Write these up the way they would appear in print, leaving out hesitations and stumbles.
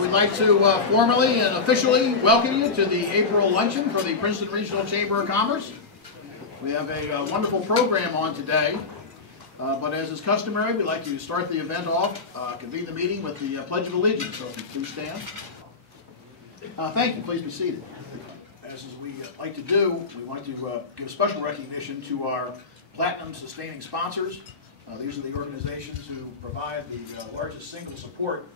We'd like to formally and officially welcome you to the April Luncheon for the Princeton Regional Chamber of Commerce. We have a wonderful program on today, but as is customary, we'd like to start the event off, convene the meeting with the Pledge of Allegiance. So if you please stand. Thank you. Please be seated. As we like to do, we want to give special recognition to our Platinum sustaining sponsors. These are the organizations who provide the largest single support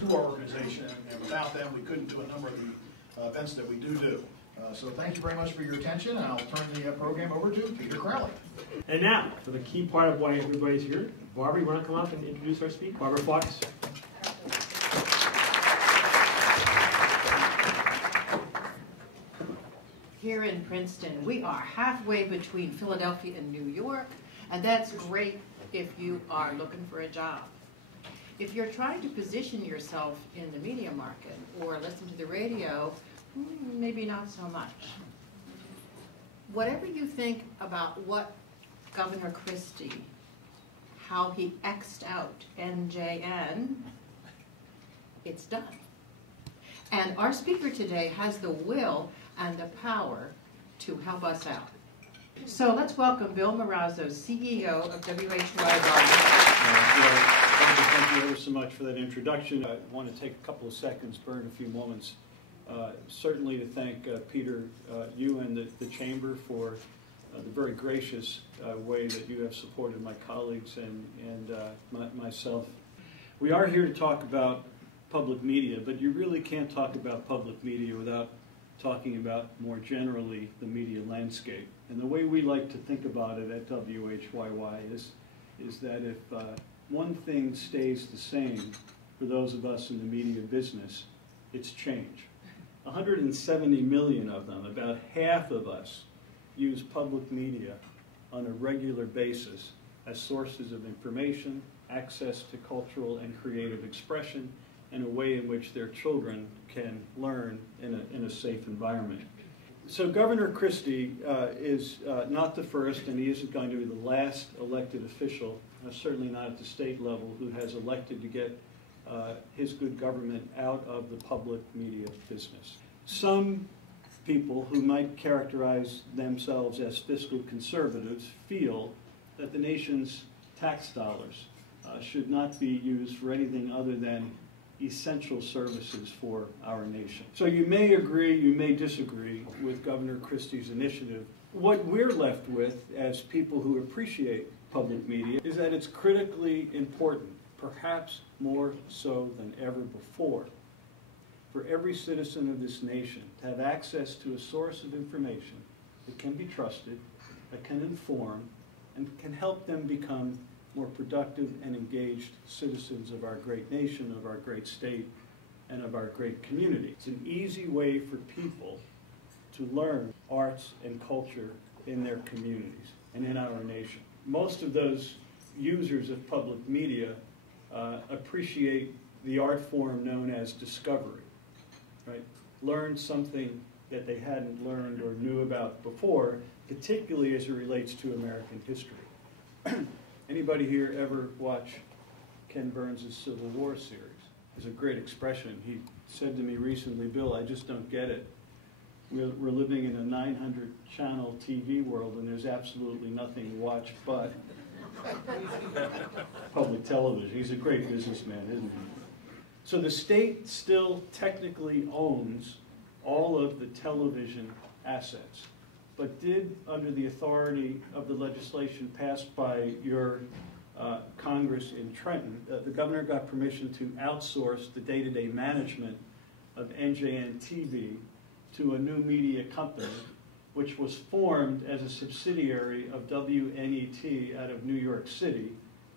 to our organization, and without them we couldn't do a number of the events that we do. So thank you very much for your attention, and I'll turn the program over to Peter Crowley. And now, for the key part of why everybody's here, Barbara, you want to come up and introduce our speaker? Barbara Fox. Here in Princeton, we are halfway between Philadelphia and New York, and that's great if you are looking for a job. If you're trying to position yourself in the media market or listen to the radio, maybe not so much. Whatever you think about what Governor Christie, how he X'd out NJN, it's done. And our speaker today has the will and the power to help us out. So let's welcome Bill Mazzaro, CEO of WHYY. Thank you ever so much for that introduction. I want to take a couple of seconds, burn a few moments, certainly to thank Peter, you and the Chamber for the very gracious way that you have supported my colleagues and myself. We are here to talk about public media, but you really can't talk about public media without talking about more generally the media landscape. And the way we like to think about it at WHYY is that if one thing stays the same for those of us in the media business, it's change. 170 million of them, about half of us, use public media on a regular basis as sources of information, access to cultural and creative expression, and a way in which their children can learn in a safe environment. So Governor Christie is not the first, and he isn't going to be the last elected official, certainly not at the state level, who has elected to get his good government out of the public media business. Some people who might characterize themselves as fiscal conservatives feel that the nation's tax dollars should not be used for anything other than essential services for our nation. So you may agree, you may disagree with Governor Christie's initiative. What we're left with as people who appreciate public media is that it's critically important, perhaps more so than ever before, for every citizen of this nation to have access to a source of information that can be trusted, that can inform, and can help them become more productive and engaged citizens of our great nation, of our great state, and of our great community. It's an easy way for people to learn arts and culture in their communities and in our nation. Most of those users of public media appreciate the art form known as discovery, right? Learn something that they hadn't learned or knew about before, particularly as it relates to American history. Anybody here ever watch Ken Burns' Civil War series? It's a great expression. He said to me recently, Bill, I just don't get it. We're living in a 900-channel TV world, and there's absolutely nothing to watch but public television. He's a great businessman, isn't he? So the state still technically owns all of the television assets, but did, under the authority of the legislation passed by your Congress in Trenton, the governor got permission to outsource the day-to-day management of NJN TV to a new media company, which was formed as a subsidiary of WNET out of New York City,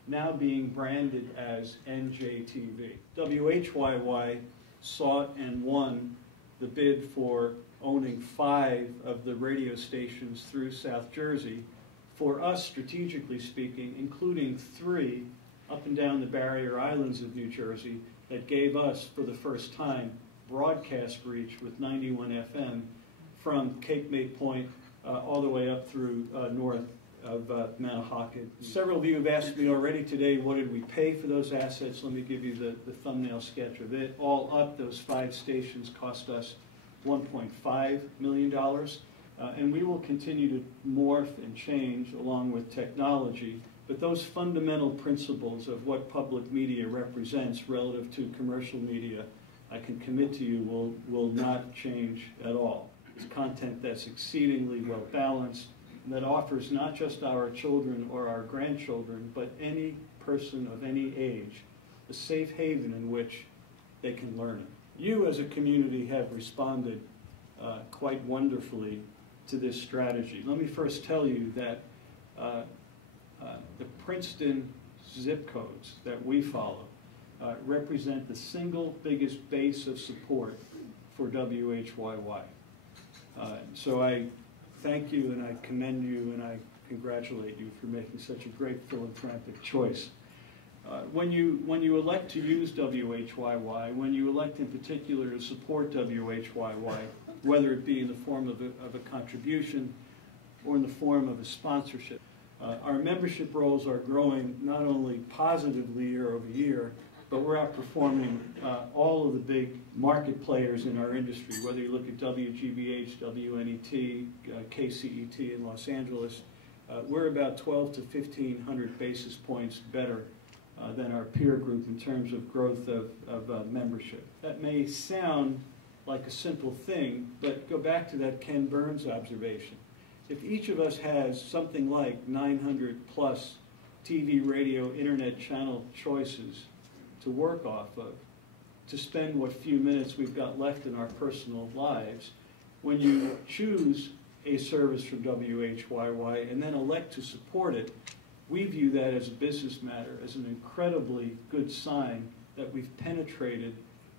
now being branded as NJTV. WHYY sought and won the bid for owning 5 of the radio stations through South Jersey. For us, strategically speaking, including 3 up and down the barrier islands of New Jersey that gave us, for the first time, broadcast reach with 91 FM from Cape May Point all the way up through North of Manahawkin. Several of you have asked me already today, what did we pay for those assets? Let me give you the thumbnail sketch of it. All up, those 5 stations cost us $1.5 million. And we will continue to morph and change along with technology. But those fundamental principles of what public media represents relative to commercial media, I can commit to you, will not change at all. It's content that's exceedingly well balanced, and that offers not just our children or our grandchildren, but any person of any age, a safe haven in which they can learn it. You as a community have responded quite wonderfully to this strategy. Let me first tell you that the Princeton zip codes that we follow represent the single biggest base of support for WHYY. So I thank you and I commend you and I congratulate you for making such a great philanthropic choice. When you elect to use WHYY, when you elect in particular to support WHYY, whether it be in the form of a contribution or in the form of a sponsorship, our membership rolls are growing not only positively year over year, but we're outperforming all of the big market players in our industry, whether you look at WGBH, WNET, KCET in Los Angeles. We're about 12 to 1,500 basis points better than our peer group in terms of growth of membership. That may sound like a simple thing, but go back to that Ken Burns observation. If each of us has something like 900 plus TV, radio, internet channel choices to work off of, to spend what few minutes we've got left in our personal lives, when you choose a service from WHYY and then elect to support it, we view that as a business matter, as an incredibly good sign that we've penetrated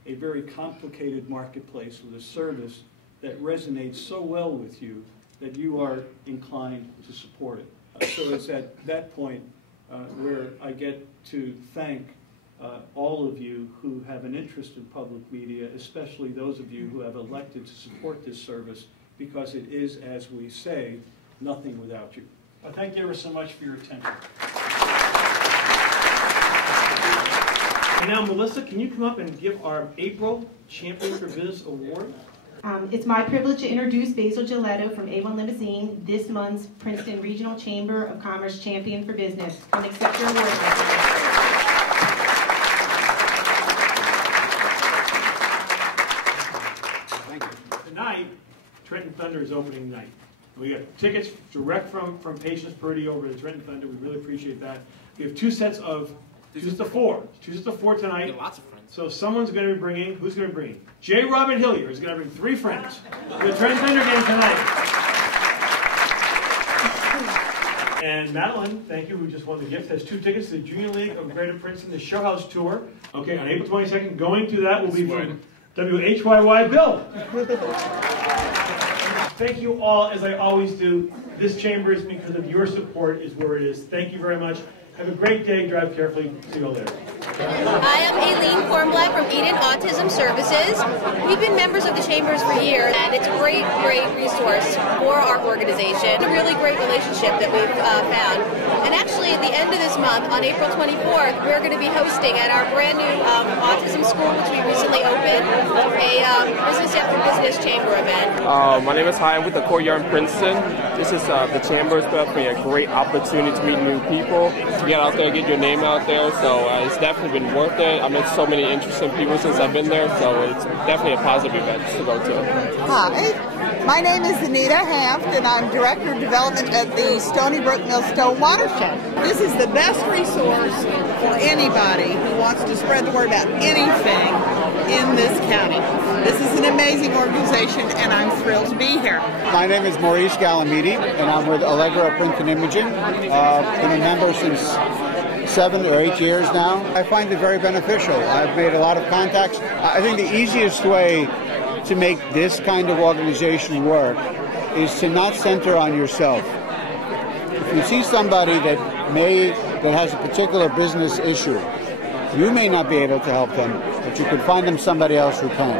a very complicated marketplace with a service that resonates so well with you that you are inclined to support it. So it's at that point where I get to thank all of you who have an interest in public media, especially those of you who have elected to support this service, because it is, as we say, nothing without you. Thank you ever so much for your attention. And now, Melissa, can you come up and give our April Champion for Business Award? It's my privilege to introduce Basil Gilletto from A1 Limousine, this month's Princeton Regional Chamber of Commerce Champion for Business. Come accept your award. Thank you. Tonight, Trenton Thunder is opening night. We got tickets direct from Patience Purdy over to Trenton Thunder. We really appreciate that. We have 2 sets of, 2 sets of 4. 2 sets of 4 tonight. Get lots of friends. So someone's going to be bringing, who's going to be bringing? J. Robin Hillier is going to bring 3 friends to the Trenton Thunder game tonight. And Madeline, thank you, who just won the gift, has 2 tickets to the Junior League of Greater Princeton, the Show House Tour. Okay, on April 22nd, going to that will be from WHYY Bill. Thank you all, as I always do. This chamber is because of your support is where it is. Thank you very much. Have a great day. Drive carefully. See you all later. Hi, I'm Aileen Kornblatt from Eden Autism Services. We've been members of the Chambers for years, and it's a great resource for our organization. A really great relationship that we've found. And actually, at the end of this month, on April 24th, we're going to be hosting at our brand new autism school, which we recently opened, a Business After Business Chamber event. My name is Hy. I'm with the Courtyard in Princeton. This is the Chambers, but for me a great opportunity to meet new people, to get out there, get your name out there. So it's definitely been worth it. I met so many interesting people since I've been there, so it's definitely a positive event to go to. Hi, my name is Anita Hanft, and I'm Director of Development at the Stony Brook Millstone Watershed. This is the best resource for anybody who wants to spread the word about anything in this county. This is an amazing organization, and I'm thrilled to be here. My name is Maurice Galamidi, and I'm with Allegro Print and Imaging. Been a member since 7 or 8 years now. I find it very beneficial. I've made a lot of contacts. I think the easiest way to make this kind of organization work is to not center on yourself. If you see somebody that has a particular business issue, you may not be able to help them, but you can find them somebody else who can.